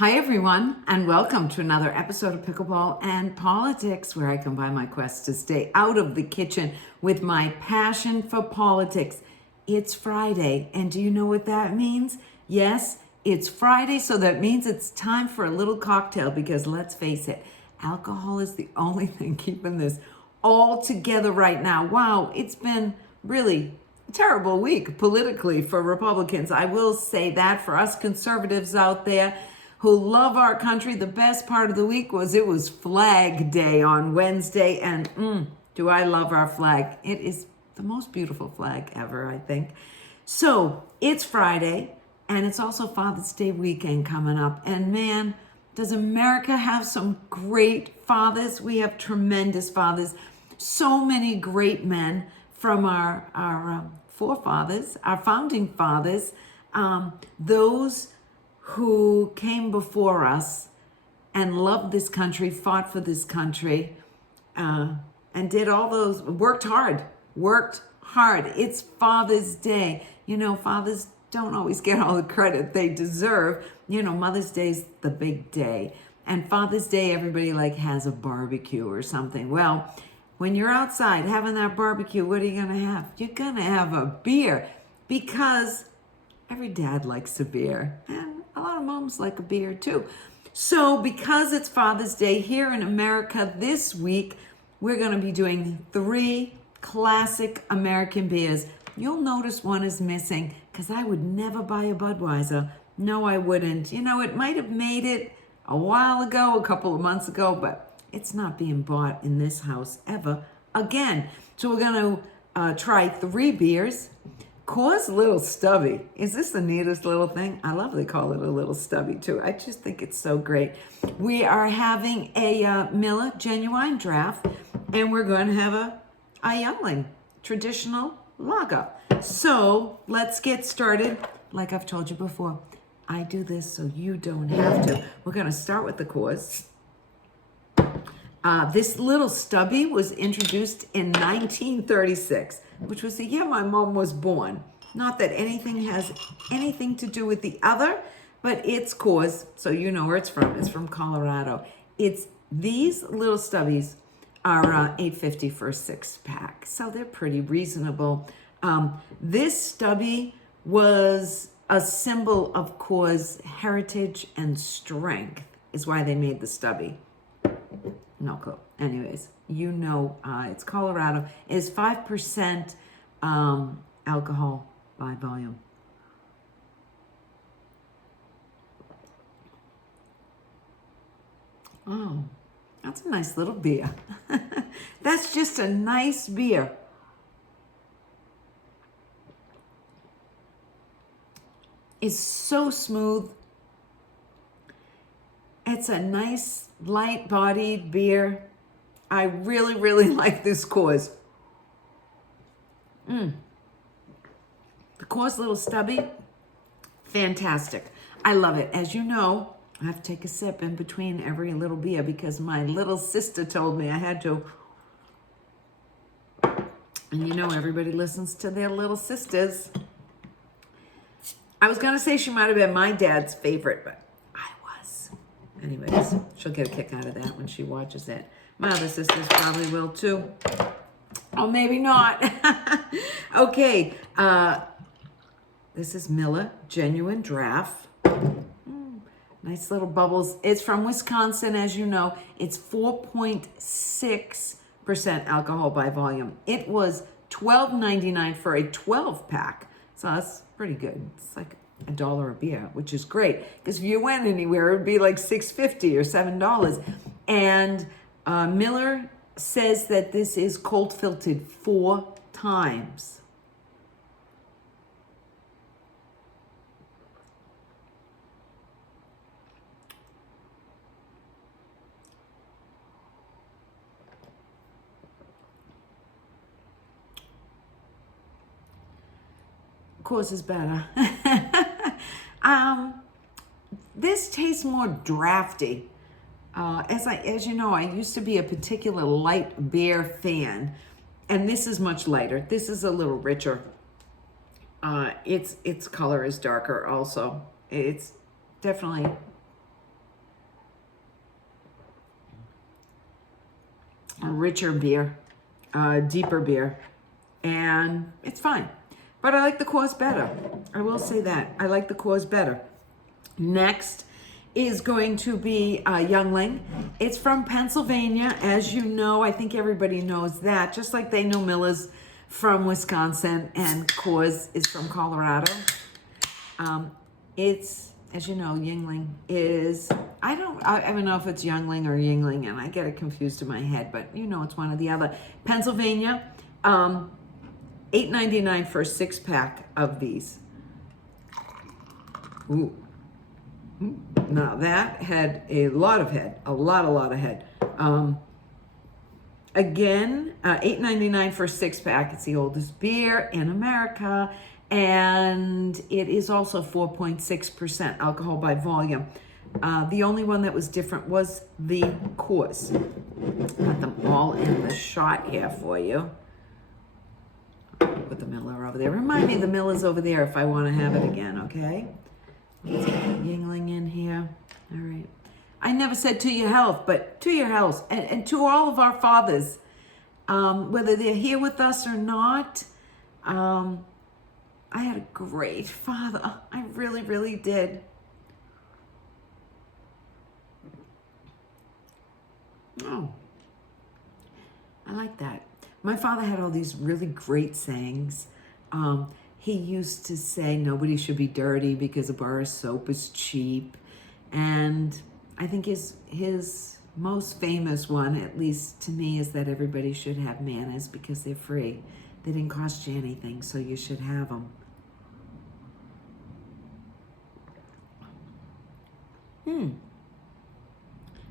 Hi, everyone, and welcome to another episode of Pickleball and Politics, where I combine my quest to stay out of the kitchen with my passion for politics. It's Friday, and do you know what that means? Yes, it's Friday, so that means it's time for a little cocktail because let's face it, alcohol is the only thing keeping this all together right now. Wow, it's been really a terrible week politically for Republicans. I will say that for us conservatives out there who love our country, the best part of the week was it was Flag Day on Wednesday, and do I love our flag. It is the most beautiful flag ever, I think. So it's Friday, and it's also Father's Day weekend coming up, and man, does America have some great fathers. We have tremendous fathers. So many great men from our forefathers, our founding fathers, those who came before us and loved this country, fought for this country, and did all those, worked hard. It's Father's Day. You know, fathers don't always get all the credit they deserve. You know, Mother's Day's the big day. And Father's Day, everybody has a barbecue or something. Well, when you're outside having that barbecue, what are you gonna have? You're gonna have a beer, because every dad likes a beer. And a lot of moms like a beer too. So because it's Father's Day here in America this week, we're going to be doing 3 classic American beers. You'll notice one is missing because I would never buy a Budweiser. No, I wouldn't. You know, it might have made it a while ago, a couple of months ago, but it's not being bought in this house ever again. So we're going to try 3 beers. Coors Little Stubby. Is this the neatest little thing? I love they call it a little stubby too. I just think it's so great. We are having a Miller Genuine Draft, and we're going to have a Yuengling traditional lager. So let's get started. Like I've told you before, I do this so you don't have to. We're going to start with the Coors. This little stubby was introduced in 1936, which was the year my mom was born. Not that anything has anything to do with the other, but it's Coors, so you know where it's from. It's from Colorado. These little stubbies are $8.50 for a 6-pack, so they're pretty reasonable. This stubby was a symbol of Coors' heritage and strength, is why they made the stubby. No clue. Anyways, you know, it's Colorado. It is 5% alcohol by volume. Oh, that's a nice little beer. That's just a nice beer. It's so smooth. It's a nice, light-bodied beer. I really, really like this Coors. The Coors Little Stubby, fantastic. I love it. As you know, I have to take a sip in between every little beer because my little sister told me I had to. And you know, everybody listens to their little sisters. I was going to say she might have been my dad's favorite, but anyways, she'll get a kick out of that when she watches it. My other sisters probably will too. Oh, maybe not. Okay, this is Miller Genuine Draft. Nice little bubbles. It's from Wisconsin, as you know. It's 4.6% alcohol by volume. It was $12.99 for a 12-pack, so that's pretty good. It's like $1 a beer, which is great, because if you went anywhere, it would be like $6.50 or $7. And Miller says that this is cold filtered 4 times. Coors is better. This tastes more drafty. As you know, I used to be a particular light beer fan, and this is much lighter. This is a little richer. Its color is darker also. It's definitely richer beer, deeper beer, and it's fine. But I like the Coors better. I will say that. I like the Coors better. Next is going to be Yuengling. It's from Pennsylvania. As you know, I think everybody knows that. Just like they know Miller's from Wisconsin and Coors is from Colorado. It's, as you know, Yuengling is, I don't know if it's Yuengling or Yuengling, and I get it confused in my head, but you know it's one or the other. Pennsylvania, $8.99 for a 6-pack of these. Ooh. Now that had a lot of head, a lot of head. Again, $8.99 for a 6-pack. It's the oldest beer in America, and it is also 4.6% alcohol by volume. The only one that was different was the Coors. Put them all in the shot here for you. Put the Miller over there. Remind me the Miller's over there if I want to have it again, okay? Let's put Yuengling in here. All right. I never said to your health, but to your health. And to all of our fathers, whether they're here with us or not, I had a great father. I really, really did. Oh, I like that. My father had all these really great sayings. He used to say nobody should be dirty because a bar of soap is cheap. And I think his most famous one, at least to me, is that everybody should have manners because they're free. They didn't cost you anything, so you should have them.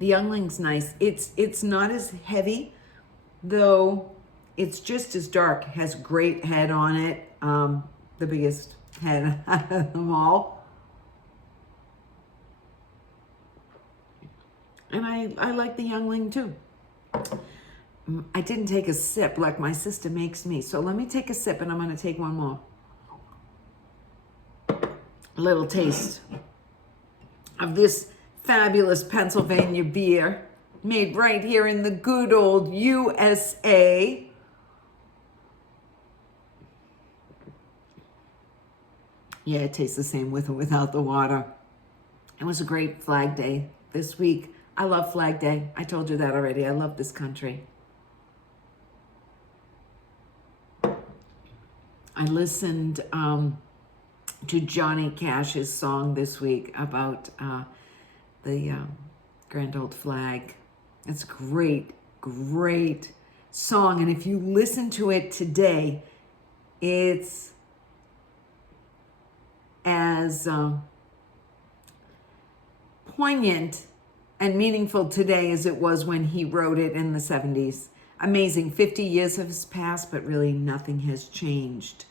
The Yuengling's nice. It's not as heavy, though it's just as dark. Has great head on it. The biggest head out of them all. And I like the Yuengling too. I didn't take a sip like my sister makes me. So let me take a sip and I'm going to take one more. A little taste of this fabulous Pennsylvania beer made right here in the good old USA. Yeah, it tastes the same with or without the water. It was a great Flag Day this week. I love Flag Day. I told you that already. I love this country. I listened to Johnny Cash's song this week about the Grand Old Flag. It's a great, great song. And if you listen to it today, it's as poignant and meaningful today as it was when he wrote it in the 70s. Amazing. 50 years has passed, but really nothing has changed.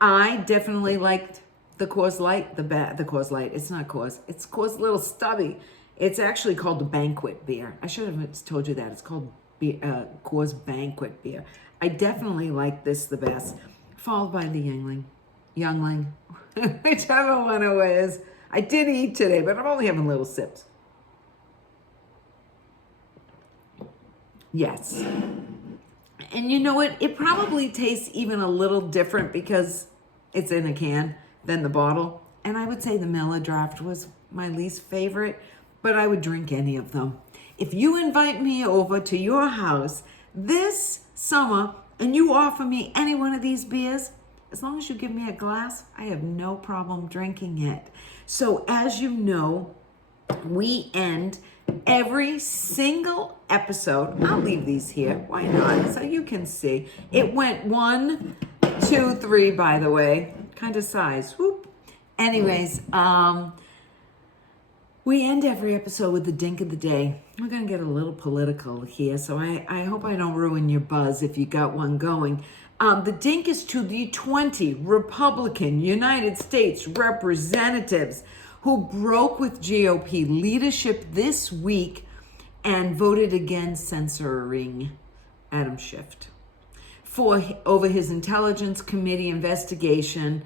I definitely liked the Coors Light, the Coors Light. It's not Coors. It's Coors Little Stubby. It's actually called the Banquet beer. I should have told you that. It's called Coors Banquet beer. I definitely like this the best, followed by the Yuengling, whichever one it is. I did eat today, but I'm only having little sips. Yes. And you know what? It probably tastes even a little different because it's in a can than the bottle. And I would say the Miller Draft was my least favorite, but I would drink any of them. If you invite me over to your house this summer and you offer me any one of these beers, as long as you give me a glass, I have no problem drinking it. So as you know, we end every single episode. I'll leave these here. Why not? So you can see. It went 1, 2, 3, by the way. Kind of size. Whoop. Anyways, we end every episode with the dink of the day. We're going to get a little political here, so I hope I don't ruin your buzz if you got one going. The dink is to the 20 Republican United States representatives who broke with GOP leadership this week and voted against censoring Adam Schiff over his Intelligence Committee investigation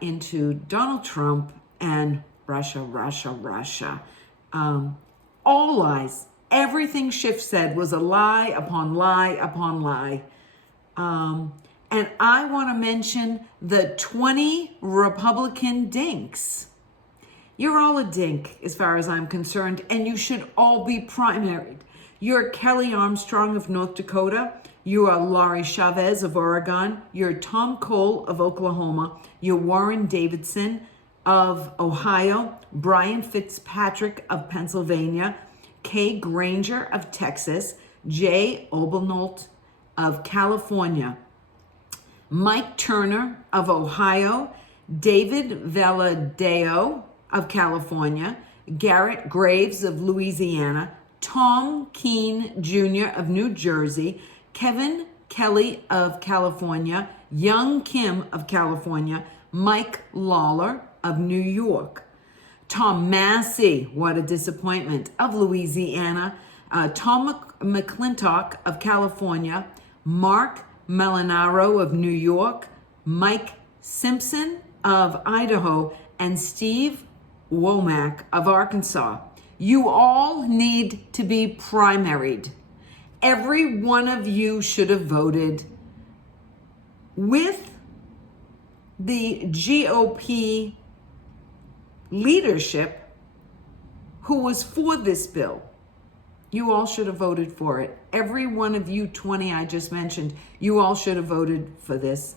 into Donald Trump and Russia. All lies, Everything Schiff said was a lie upon lie upon lie. And I want to mention the 20 Republican dinks. You're all a dink as far as I'm concerned, and you should all be primaried. You're Kelly Armstrong of North Dakota. You are Laurie Chavez of Oregon. You're Tom Cole of Oklahoma. You're Warren Davidson of Ohio. Brian Fitzpatrick of Pennsylvania. Kay Granger of Texas. Jay Obernolt of California. Mike Turner of Ohio. David Valadao of California. Garrett Graves of Louisiana. Tom Keene Jr. of New Jersey. Kevin Kelly of California. Young Kim of California. Mike Lawler of New York. Tom Massie, what a disappointment, of Louisiana. Tom McClintock of California. Mark Melanaro of New York. Mike Simpson of Idaho. And Steve Womack of Arkansas. You all need to be primaried. Every one of you should have voted with the GOP leadership who was for this bill. You all should have voted for it. Every one of you 20 I just mentioned, you all should have voted for this.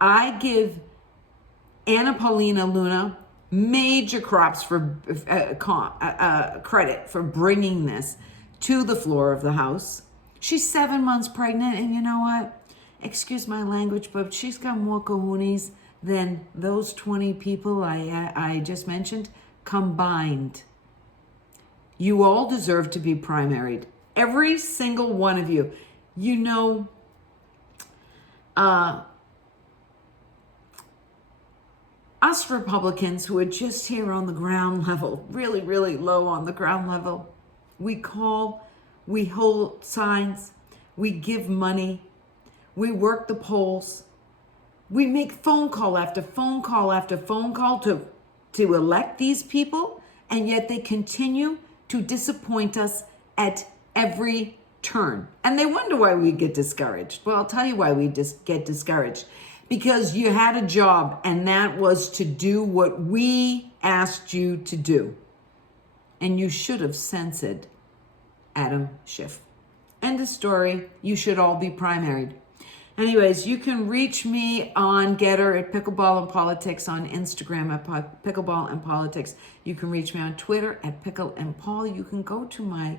I give Anna Paulina Luna major props for credit for bringing this to the floor of the House. She's 7 months pregnant, and you know what? Excuse my language, but she's got more kahunas than those 20 people I just mentioned combined. You all deserve to be primaried. Every single one of you. You know, us Republicans who are just here on the ground level, really, really low on the ground level, we call, we hold signs, we give money, we work the polls, we make phone call after phone call after phone call to elect these people, and yet they continue to disappoint us at every turn. And they wonder why we get discouraged. Well, I'll tell you why we just get discouraged. Because you had a job, and that was to do what we asked you to do. And you should have censored Adam Schiff. End of story. You should all be primaried. Anyways, you can reach me on Getter at Pickleball and Politics, on Instagram at Pickleball and Politics. You can reach me on Twitter at Pickle and Paul. You can go to my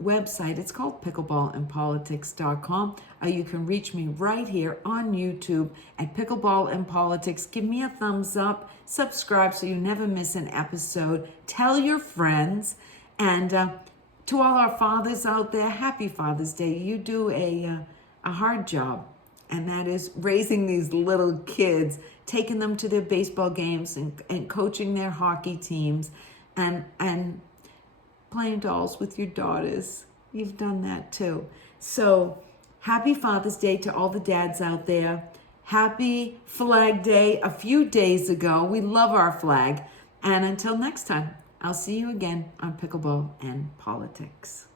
website. It's called pickleballandpolitics.com. You can reach me right here on YouTube at Pickleball and Politics. Give me a thumbs up, subscribe so you never miss an episode. Tell your friends, and to all our fathers out there, happy Father's Day. You do a hard job, and that is raising these little kids, taking them to their baseball games and coaching their hockey teams, and playing dolls with your daughters. You've done that too. So happy Father's Day to all the dads out there. Happy Flag Day a few days ago. We love our flag. And until next time, I'll see you again on Pickleball and Politics.